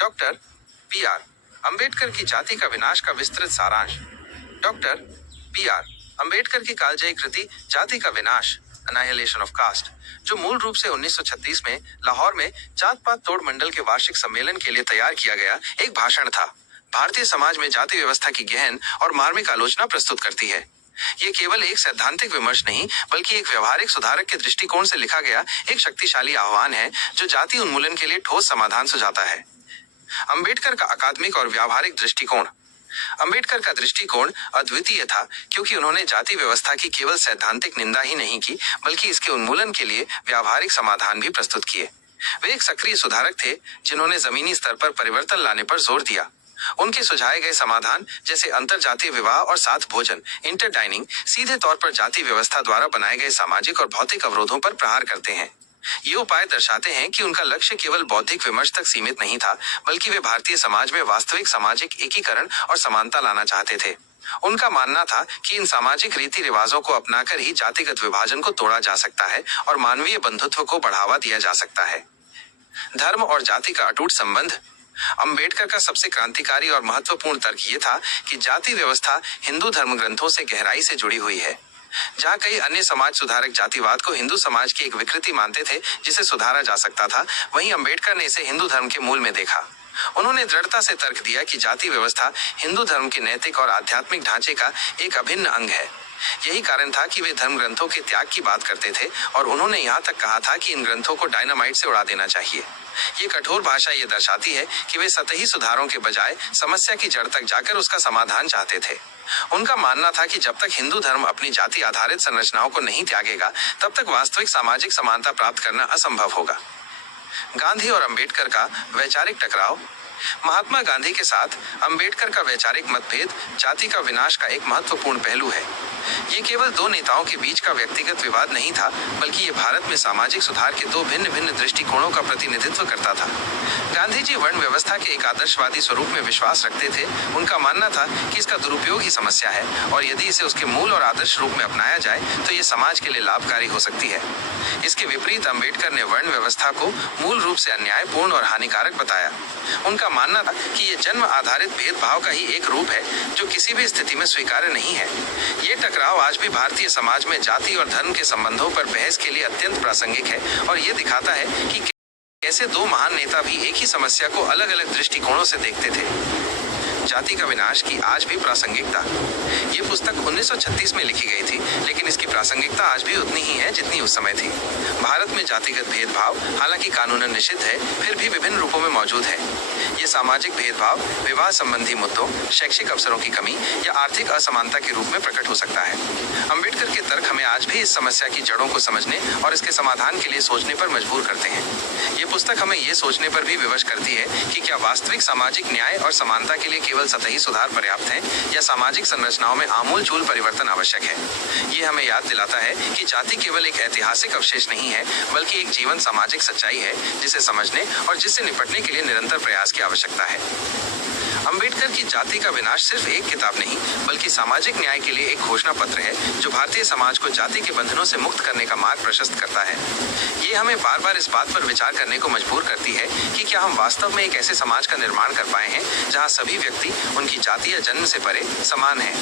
Doctor B R. Ambedkar की जाति का विनाश का विस्तृत सारांश। Doctor B R. अंबेडकर की कालजयी कृति जाति का विनाश, अनाहिलेशन ऑफ कास्ट, जो मूल रूप से 1936 में लाहौर में जात पात तोड़ मंडल के वार्षिक सम्मेलन के लिए तैयार किया गया एक भाषण था, भारतीय समाज में जाति व्यवस्था की गहन और मार्मिक आलोचना प्रस्तुत करती है। ये केवल एक सैद्धांतिक विमर्श नहीं, बल्कि एक व्यवहारिक सुधारक के दृष्टिकोण से लिखा गया एक शक्तिशाली आह्वान है, जो जाति उन्मूलन के लिए ठोस समाधान सुझाता है। अंबेडकर का अकादमिक और व्यावहारिक दृष्टिकोण। अंबेडकर का दृष्टिकोण अद्वितीय था, क्योंकि उन्होंने जाति व्यवस्था की केवल सैद्धांतिक निंदा ही नहीं की, बल्कि इसके उन्मूलन के लिए व्यावहारिक समाधान भी प्रस्तुत किए। वे एक सक्रिय सुधारक थे, जिन्होंने जमीनी स्तर पर परिवर्तन लाने पर जोर दिया। उनके सुझाए गए समाधान, जैसे अंतरजातीय विवाह और साथ भोजन, इंटर डाइनिंग, सीधे तौर पर जाति व्यवस्था द्वारा बनाए गए सामाजिक और भौतिक अवरोधों पर प्रहार करते हैं। ये उपाय दर्शाते हैं कि उनका लक्ष्य केवल बौद्धिक विमर्श तक सीमित नहीं था, बल्कि वे भारतीय समाज में वास्तविक सामाजिक एकीकरण और समानता लाना चाहते थे। उनका मानना था कि इन सामाजिक रीति रिवाजों को अपनाकर ही जातिगत विभाजन को तोड़ा जा सकता है और मानवीय बंधुत्व को बढ़ावा दिया जा सकता है। धर्म और जाति का अटूट संबंध। अंबेडकर का सबसे क्रांतिकारी और महत्वपूर्ण तर्क ये था कि जाति व्यवस्था हिंदू धर्म ग्रंथों से गहराई से जुड़ी हुई है। जहाँ कई अन्य समाज सुधारक जातिवाद को हिंदू समाज की एक विकृति मानते थे जिसे सुधारा जा सकता था, वहीं अंबेडकर ने इसे हिंदू धर्म के मूल में देखा। उन्होंने दृढ़ता से तर्क दिया कि जाति व्यवस्था हिंदू धर्म के नैतिक और आध्यात्मिक ढांचे का एक अभिन्न अंग है। यही कारण था कि वे धर्म ग्रंथों के त्याग की बात करते थे, और उन्होंने यहाँ तक कहा था कि इन ग्रंथों को डायनामाइट से उड़ा देना चाहिए। ये कठोर भाषा ये दर्शाती है कि वे सतही सुधारों के बजाय समस्या की जड़ तक जाकर उसका समाधान चाहते थे। उनका मानना था कि जब तक हिंदू धर्म अपनी जाति आधारित संरचनाओं को नहीं त्यागेगा, तब तक वास्तविक सामाजिक समानता प्राप्त करना असंभव होगा। गांधी और अंबेडकर का वैचारिक टकराव। महात्मा गांधी के साथ अंबेडकर का वैचारिक मतभेद जाति का विनाश का एक महत्वपूर्ण पहलू है। ये केवल दो नेताओं के बीच का व्यक्तिगत विवाद नहीं था, बल्कि ये भारत में सामाजिक सुधार के दो भिन्न भिन्न दृष्टिकोणों का प्रतिनिधित्व करता था। गांधी जी वर्ण व्यवस्था के एक आदर्शवादी स्वरूप में विश्वास रखते थे। उनका मानना था कि इसका दुरुपयोग ही समस्या है, और यदि इसे उसके मूल और आदर्श रूप में अपनाया जाए तो ये समाज के लिए लाभकारी हो सकती है। इसके विपरीत अंबेडकर ने वर्ण व्यवस्था को मूल रूप से अन्यायपूर्ण और हानिकारक बताया। उनका मानना था कि ये जन्म आधारित भेदभाव का ही एक रूप है, जो किसी भी स्थिति में स्वीकार्य नहीं है। ये टकराव आज भी भारतीय समाज में जाति और धर्म के संबंधों पर बहस के लिए अत्यंत प्रासंगिक है, और ये दिखाता है कि कैसे दो महान नेता भी एक ही समस्या को अलग अलग दृष्टिकोणों से देखते थे। जाति का विनाश की आज भी प्रासंगिकता। ये पुस्तक 1936 में लिखी गई थी, लेकिन इसकी प्रासंगिकता आज भी उतनी ही है जितनी उस समय थी। भारत में जातिगत भेदभाव हालांकि कानूनन निषिद्ध है, फिर भी विभिन्न रूपों में मौजूद है। ये सामाजिक भेदभाव विवाह संबंधी मुद्दों, शैक्षिक अवसरों की कमी या आर्थिक असमानता के रूप में प्रकट हो सकता है। अंबेडकर के तर्क हमें आज भी इस समस्या की जड़ों को समझने और इसके समाधान के लिए सोचने पर मजबूर करते हैं। ये पुस्तक हमें ये सोचने पर भी विवश करती है कि क्या वास्तविक सामाजिक न्याय और समानता के लिए केवल सतही सुधार पर्याप्त है, या सामाजिक संरचनाओं में आमूल-चूल परिवर्तन आवश्यक है। ये हमें याद दिलाता है कि जाति केवल एक ऐतिहासिक अवशेष नहीं है, बल्कि एक जीवन सामाजिक सच्चाई है, जिसे समझने और जिससे निपटने के लिए निरंतर प्रयास की आवश्यकता है। अंबेडकर की जाति का विनाश सिर्फ एक किताब नहीं, बल्कि सामाजिक न्याय के लिए एक घोषणा पत्र है, जो भारतीय समाज को जाति के बंधनों से मुक्त करने का मार्ग प्रशस्त करता है। ये हमें बार बार इस बात पर विचार करने को मजबूर करती है कि क्या हम वास्तव में एक ऐसे समाज का निर्माण कर पाए हैं, जहाँ सभी व्यक्ति उनकी जाति या जन्म से परे समान हैं।